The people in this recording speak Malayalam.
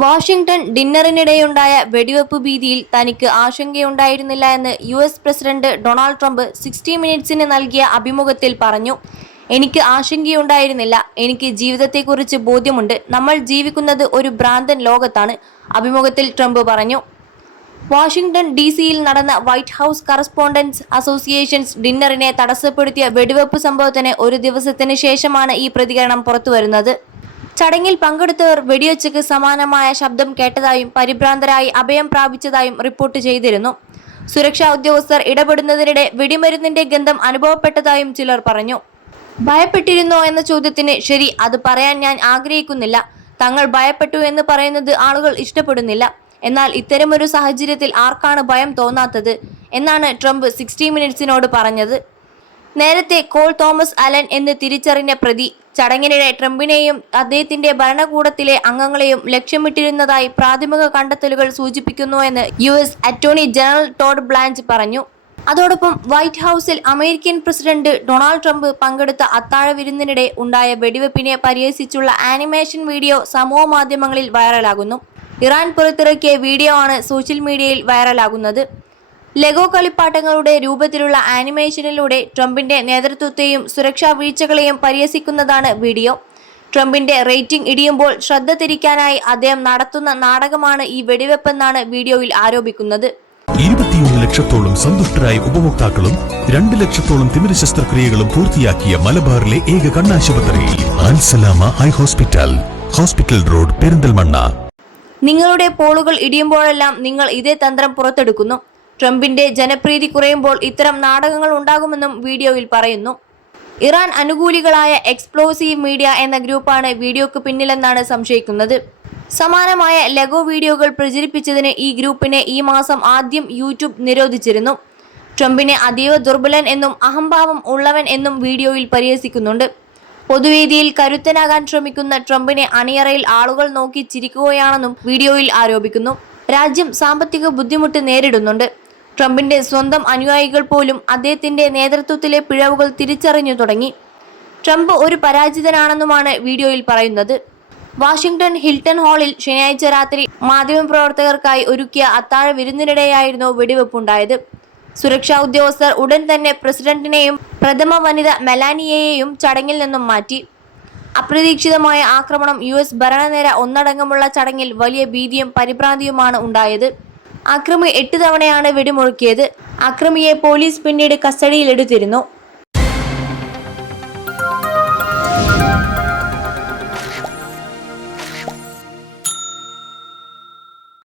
വാഷിംഗ്ടൺ ഡിന്നറിനിടെയുണ്ടായ വെടിവെപ്പ് ഭീതിയിൽ തനിക്ക് ആശങ്കയുണ്ടായിരുന്നില്ല എന്ന് US പ്രസിഡന്റ് ഡൊണാൾഡ് ട്രംപ് 60 മിനിറ്റ്സിന് നൽകിയ അഭിമുഖത്തിൽ പറഞ്ഞു. എനിക്ക് ആശങ്കയുണ്ടായിരുന്നില്ല. എനിക്ക് ജീവിതത്തെക്കുറിച്ച് ബോധ്യമുണ്ട്. നമ്മൾ ജീവിക്കുന്നത് ഒരു ഭ്രാന്തൻ ലോകത്താണ്, അഭിമുഖത്തിൽ ട്രംപ് പറഞ്ഞു. വാഷിംഗ്ടൺ DC-യിൽ നടന്ന വൈറ്റ് ഹൗസ് കറസ്പോണ്ടന്റ്സ് അസോസിയേഷൻസ് ഡിന്നറിനെ തടസ്സപ്പെടുത്തിയ വെടിവെപ്പ് സംഭവത്തിന് ഒരു ദിവസത്തിന് ശേഷമാണ് ഈ പ്രതികരണം പുറത്തുവരുന്നത്. ചടങ്ങിൽ പങ്കെടുത്തവർ വെടിയൊച്ചയ്ക്ക് സമാനമായ ശബ്ദം കേട്ടതായും പരിഭ്രാന്തരായി അഭയം പ്രാപിച്ചതായും റിപ്പോർട്ട് ചെയ്തിരുന്നു. സുരക്ഷാ ഉദ്യോഗസ്ഥർ ഇടപെടുന്നതിനിടെ വെടിമരുന്നിന്റെ ഗന്ധം അനുഭവപ്പെട്ടതായും ചിലർ പറഞ്ഞു. ഭയപ്പെട്ടിരുന്നോ എന്ന ചോദ്യത്തിന് ശരി, അത് പറയാൻ ഞാൻ ആഗ്രഹിക്കുന്നില്ല. തങ്ങൾ ഭയപ്പെട്ടു എന്ന് പറയുന്നത് ആളുകൾ ഇഷ്ടപ്പെടുന്നില്ല. എന്നാൽ ഇത്തരമൊരു സാഹചര്യത്തിൽ ആർക്കാണ് ഭയം തോന്നാത്തത് എന്നാണ് ട്രംപ് 60 മിനിറ്റ്സിനോട് പറഞ്ഞത്. നേരത്തെ കോൾ തോമസ് അലൻ എന്ന് തിരിച്ചറിഞ്ഞ പ്രതി ചടങ്ങിനിടെ ട്രംപിനെയും അദ്ദേഹത്തിന്റെ ഭരണകൂടത്തിലെ അംഗങ്ങളെയും ലക്ഷ്യമിട്ടിരുന്നതായി പ്രാഥമിക കണ്ടെത്തലുകൾ സൂചിപ്പിക്കുന്നുവെന്ന് US attorney general Todd Blanche പറഞ്ഞു. അതോടൊപ്പം വൈറ്റ് ഹൗസിൽ അമേരിക്കൻ പ്രസിഡന്റ് ഡൊണാൾഡ് ട്രംപ് പങ്കെടുത്ത അത്താഴ വിരുന്നിനിടെ ഉണ്ടായ വെടിവെപ്പിനെ പരിഹസിച്ചുള്ള ആനിമേഷൻ വീഡിയോ സമൂഹ മാധ്യമങ്ങളിൽ വൈറലാകുന്നു. ഇറാൻ പുറത്തിറക്കിയ വീഡിയോ ആണ് സോഷ്യൽ മീഡിയയിൽ വൈറലാകുന്നത്. ലെഗോ കളിപ്പാട്ടങ്ങളുടെ രൂപത്തിലുള്ള ആനിമേഷനിലൂടെ ട്രംപിന്റെ നേതൃത്വത്തെയും സുരക്ഷാ വീഴ്ചകളെയും പരിഹസിക്കുന്നതാണ് വീഡിയോ. ട്രംപിന്റെ റേറ്റിംഗ് ഇടിയുമ്പോൾ ശ്രദ്ധ തിരിക്കാനായി അദ്ദേഹം നടത്തുന്ന നാടകമാണ് ഈ വെടിവെപ്പെന്നാണ് വീഡിയോയിൽ ആരോപിക്കുന്നത്. 21 ലക്ഷത്തോളം സന്തുഷ്ടരായ ഉപഭോക്താക്കളും 2 ലക്ഷത്തോളം തിമിര ശസ്ത്രക്രിയകളും പൂർത്തിയാക്കിയ മലബാറിലെ ഏക കണ്ണാശുപത്രി Al Salama eye hospital, hospital road, Perinthalmanna. നിങ്ങളുടെ പോളുകൾ ഇടിയുമ്പോഴെല്ലാം നിങ്ങൾ ഇതേ തന്ത്രം പുറത്തെടുക്കുന്നു. ട്രംപിന്റെ ജനപ്രീതി കുറയുമ്പോൾ ഇത്തരം നാടകങ്ങൾ ഉണ്ടാകുമെന്നും വീഡിയോയിൽ പറയുന്നു. ഇറാൻ അനുകൂലികളായ എക്സ്പ്ലോസീവ് മീഡിയ എന്ന ഗ്രൂപ്പാണ് വീഡിയോക്ക് പിന്നിലെന്നാണ് സംശയിക്കുന്നത്. സമാനമായ ലെഗോ വീഡിയോകൾ പ്രചരിപ്പിച്ചതിന് ഈ ഗ്രൂപ്പിനെ ഈ മാസം ആദ്യം യൂട്യൂബ് നിരോധിച്ചിരുന്നു. ട്രംപിനെ അതീവ ദുർബലൻ എന്നും അഹംഭാവം ഉള്ളവൻ എന്നും വീഡിയോയിൽ പരിഹസിക്കുന്നുണ്ട്. പൊതുവേദിയിൽ കരുത്തനാകാൻ ശ്രമിക്കുന്ന ട്രംപിനെ അണിയറയിൽ ആളുകൾ നോക്കി ചിരിക്കുകയാണെന്നും വീഡിയോയിൽ ആരോപിക്കുന്നു. രാജ്യം സാമ്പത്തിക ബുദ്ധിമുട്ട് നേരിടുന്നുണ്ട്. ട്രംപിന്റെ സ്വന്തം അനുയായികൾ പോലും അദ്ദേഹത്തിന്റെ നേതൃത്വത്തിലെ പിഴവുകൾ തിരിച്ചറിഞ്ഞു തുടങ്ങി. ട്രംപ് ഒരു പരാജിതനാണെന്നുമാണ് വീഡിയോയിൽ പറയുന്നത്. വാഷിംഗ്ടൺ ഹിൽട്ടൺ ഹാളിൽ ശനിയാഴ്ച രാത്രി മാധ്യമപ്രവർത്തകർക്കായി ഒരുക്കിയ അത്താഴ വിരുന്നിനിടെയായിരുന്നു വെടിവെപ്പുണ്ടായത്. സുരക്ഷാ ഉദ്യോഗസ്ഥർ ഉടൻ തന്നെ പ്രസിഡന്റിനെയും പ്രഥമ വനിത മെലാനിയയെയും ചടങ്ങിൽ നിന്നും മാറ്റി. അപ്രതീക്ഷിതമായ ആക്രമണം US ഭരണനിര ഒന്നടങ്കമുള്ള ചടങ്ങിൽ വലിയ ഭീതിയും പരിഭ്രാന്തിയുമാണ് ഉണ്ടായത്. ആക്രമി 8 തവണയാണ് വെടിമുഴക്കിയത്. ആക്രമിയെ പോലീസ് പിന്നീട് കസ്റ്റഡിയിലെടുത്തിരുന്നു.